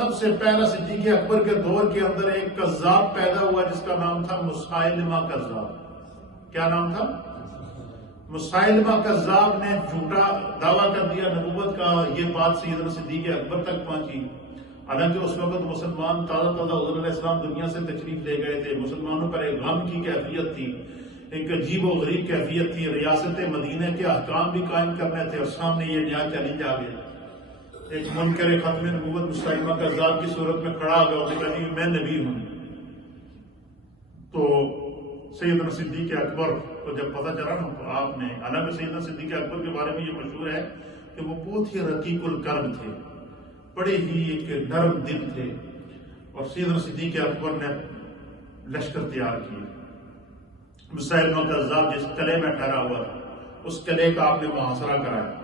سب سے پہلا صدیق اکبر کے دور کے اندر ایک کذاب پیدا ہوا جس کا نام تھا مسائلمہ کذاب۔ کیا نام تھا؟ مسائلمہ کذاب نے جھوٹا دعویٰ کر دیا نبوت کا۔ یہ بات سیدنا صدیق اکبر تک پہنچی، حالانکہ اس وقت مسلمان تازہ حضور علیہ السلام دنیا سے تشریف لے گئے تھے۔ مسلمانوں پر ایک غم کی کیفیت تھی، ایک عجیب و غریب کیفیت تھی۔ ریاست مدینہ کے احکام بھی قائم کرنے تھے اور سامنے یہ نیا چیلنج آ گیا۔ ایک منکر ختم نبوت مسائلمہ کذاب کی صورت میں کھڑا ہو گیا، کہ میں نبی ہوں۔ تو سیدنا صدیق اکبر کو جب پتہ چلا نا تو آپ نے، حالانکہ سیدنا صدیق اکبر کے بارے میں یہ مشہور ہے کہ وہ بہت ہی رقیق القلب تھے، بڑے ہی ایک نرم دل تھے، اور سیدنا صدیق اکبر نے لشکر تیار کیے۔ مسائلمہ کذاب جس قلعے میں ٹھہرا ہوا تھا اس قلعے کا آپ نے محاصرہ کرایا۔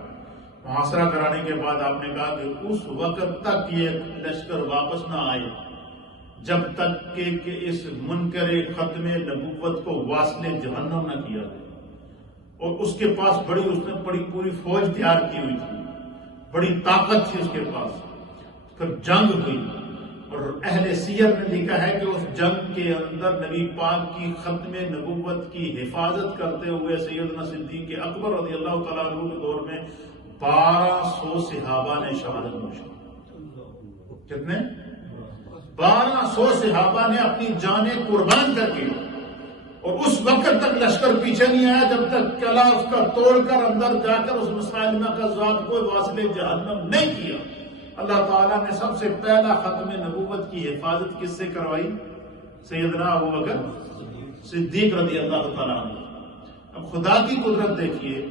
محاصرہ کرانے کے بعد آپ نے کہا کہ اس وقت تک یہ لشکر واپس نہ آئے جب تک کہ اس منکر ختم نبوت کو واصل جہنم نہ کیا جائے۔ اور اس کے پاس اس نے بڑی پوری فوج تیار کی ہوئی تھی، بڑی طاقت تھی اس کے پاس۔ پھر جنگ ہوئی، اور اہل سیر نے لکھا ہے کہ اس جنگ کے اندر نبی پاک کی ختم نبوت کی حفاظت کرتے ہوئے سیدنا صدیق اکبر رضی اللہ تعالیٰ عنہ کے دور میں 1200 صحابہ نے شہادت نوش کی۔ کتنے؟ 1200 صحابہ نے اپنی جانیں قربان کر کے، اور اس وقت تک لشکر پیچھے نہیں آیا جب تک قلعہ اس کا توڑ کر اندر جا کر اس مسائلمہ کذاب کو واصل جہنم نہیں کیا۔ اللہ تعالیٰ نے سب سے پہلا ختم نبوت کی حفاظت کس سے کروائی؟ سیدنا ابوبکر صدیق رضی اللہ تعالیٰ عنہ۔ اب خدا کی قدرت دیکھیے،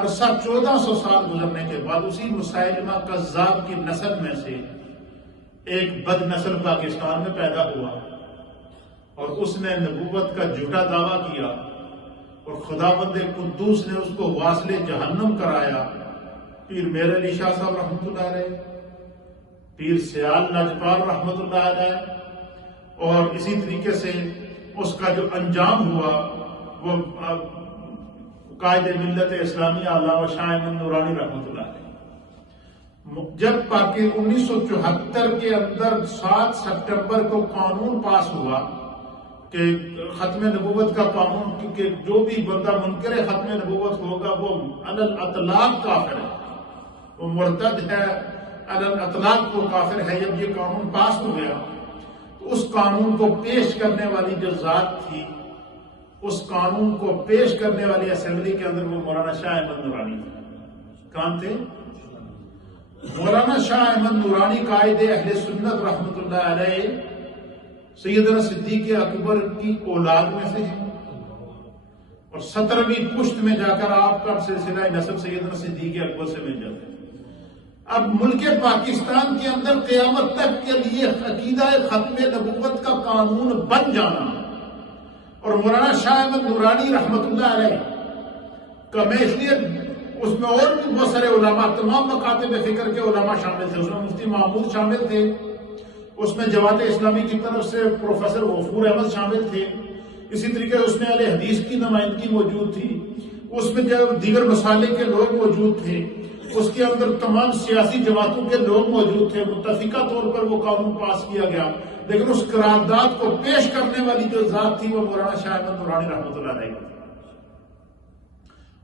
عرصہ 1400 سال گزرنے کے بعد اسی مسائلمہ کذاب کی نسل میں سے ایک بد نسل پاکستان میں پیدا ہوا، اور اس نے نبوت کا جھوٹا دعویٰ کیا، اور خداوند قدوس نے اس کو واصل جہنم کرایا۔ پیر میر علی شاہ صاحب رحمۃ اللہ علیہ، پیر سیال نجپال رحمۃ اللہ علیہ، اور اسی طریقے سے اس کا جو انجام ہوا وہ قائد ملت اسلامیہ علامہ شاہ احمد نورانی رحمۃ اللہ علیہ۔ جب 1974 کے اندر 7 ستمبر کو قانون پاس ہوا کہ ختم نبوت کا قانون، کہ جو بھی بندہ منکر ختم نبوت ہوگا وہ علی الاطلاق کافر ہے، وہ مرتد ہے، علی الاطلاق وہ کافر ہے۔ جب یہ قانون پاس ہو گیا تو اس قانون کو پیش کرنے والی جو ذات تھی، اس قانون کو پیش کرنے والی اسمبلی کے اندر وہ مولانا شاہ احمد نورانی تھے۔ کون تھے؟ مولانا شاہ احمد نورانی قائد اہل سنت رحمۃ اللہ علیہ سیدنا صدیق اکبر کی اولاد میں سے ہیں، اور 17ویں پشت میں جا کر آپ کا سلسلہ نسب سیدنا صدیق اکبر سے مل جاتے ہیں۔ اب ملک پاکستان کے اندر قیامت تک کے لیے عقیدہ ختم نبوت کا قانون بن جانا، اور مولانا شاہ احمد نورانی رحمۃ اللہ علیہ کا میں اس لیے اس میں اور بھی بہت سارے علماء، تمام مکاتب فکر کے علماء شامل تھے۔ اس میں مفتی محمود شامل تھے، اس میں جماعت اسلامی کی طرف سے پروفیسر غفور احمد شامل تھے، اسی طریقے اس میں اہل حدیث کی نمائندگی موجود تھی، اس میں جو دیگر مسالے کے لوگ موجود تھے، اس کے اندر تمام سیاسی جماعتوں کے لوگ موجود تھے۔ متفقہ طور پر وہ قانون پاس کیا گیا، لیکن اس قرارداد کو پیش کرنے والی جو ذات تھی وہ مولانا شاہ احمد نورانی رحمۃ اللہ علیہ تھی۔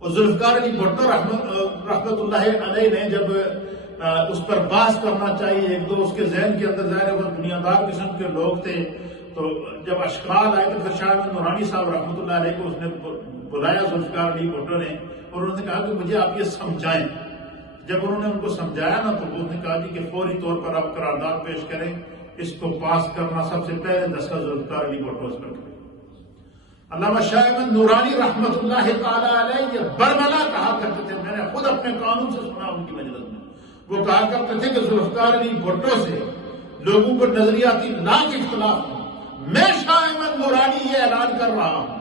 اور ذوالفقار علی بھٹو رحمۃ اللہ علیہ نے جب اس پر بحث کرنا چاہیے، ایک دو اس کے ذہن کے اندر ظاہر ہے وہ بنیادار قسم کے لوگ تھے، تو جب اشکال آئے تو پھر شاہ احمد نورانی صاحب رحمۃ اللہ علیہ کو اس نے بلایا ذوالفقار علی بھٹو نے، اور انہوں نے کہا کہ مجھے آپ یہ سمجھائیں۔ جب انہوں نے ان کو سمجھایا نا تو انہوں نے کہا جی کہ فوری طور پر آپ قرارداد پیش کریں، اس کو پاس کرنا سب سے پہلے دستخط ذوالفقار علی بھٹو پر کریں۔ علامہ شاہ احمد نورانی رحمۃ اللہ تعالی علیہ یہ برملا کہا کرتے تھے، میں نے خود اپنے قانون سے سنا ان کی مجلس میں، وہ کہا کرتے تھے کہ ذوالفقار علی بھٹو سے لوگوں کو نظریاتی لاکھ اختلاف ہوں، میں شاہ احمد نورانی یہ اعلان کر رہا ہوں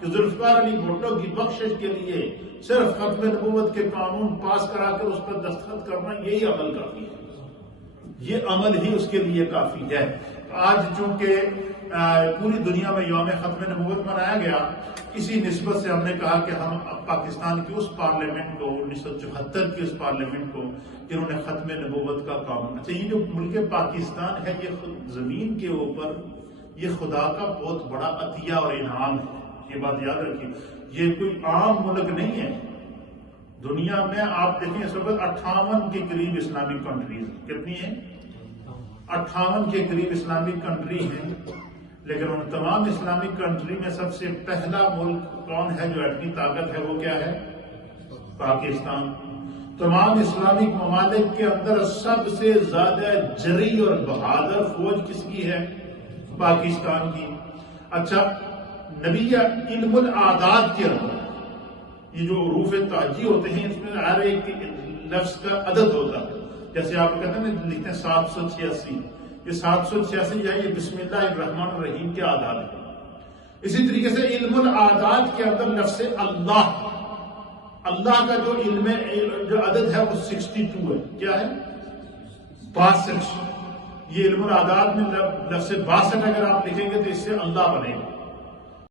کہ ذوالفقار علی بھٹو کی بخشش کے لیے صرف ختم نبوت کے قانون پاس کرا کر اس پر دستخط کرنا یہی عمل کافی ہے، یہ عمل ہی اس کے لیے کافی ہے۔ آج چونکہ پوری دنیا میں یوم ختم نبوت منایا گیا، اسی نسبت سے ہم نے کہا کہ ہم پاکستان کی اس پارلیمنٹ کو 1974 کی اس پارلیمنٹ کو جنہوں نے ختم نبوت کا کام، اچھا یہ جو ملک پاکستان ہے یہ خود زمین کے اوپر یہ خدا کا بہت بڑا عطیہ اور انعام ہے، یہ بات یاد رکھیے، یہ کوئی عام ملک نہیں ہے۔ دنیا میں آپ دیکھیں اس وقت 58 کے قریب اسلامک کنٹریز، کتنی ہیں؟ 58 کے قریب اسلامک کنٹری ہیں، لیکن ان تمام اسلامک کنٹری میں سب سے پہلا ملک کون ہے جو ایٹمی طاقت ہے؟ وہ کیا ہے؟ پاکستان۔ تمام اسلامک ممالک کے اندر سب سے زیادہ جری اور بہادر فوج کس کی ہے؟ پاکستان کی۔ اچھا، نبی علم الاعداد کے اندر یہ جو حروف تہجی ہوتے ہیں اس میں ہر ایک لفظ کا عدد ہوتا ہے، جیسے آپ کہتے ہیں لکھتے ہیں 786، یہ 786 جو ہے یہ بسم اللہ الرحمن الرحیم کے اعداد ہے۔ اسی طریقے سے علم الاعداد کے اندر لفظ اللہ کا جو علم جو عدد ہے وہ 62 ہے، کیا ہے؟ 62۔ یہ علم الاعداد میں لفظ 62 اگر آپ لکھیں گے تو اس سے اللہ بنے گا۔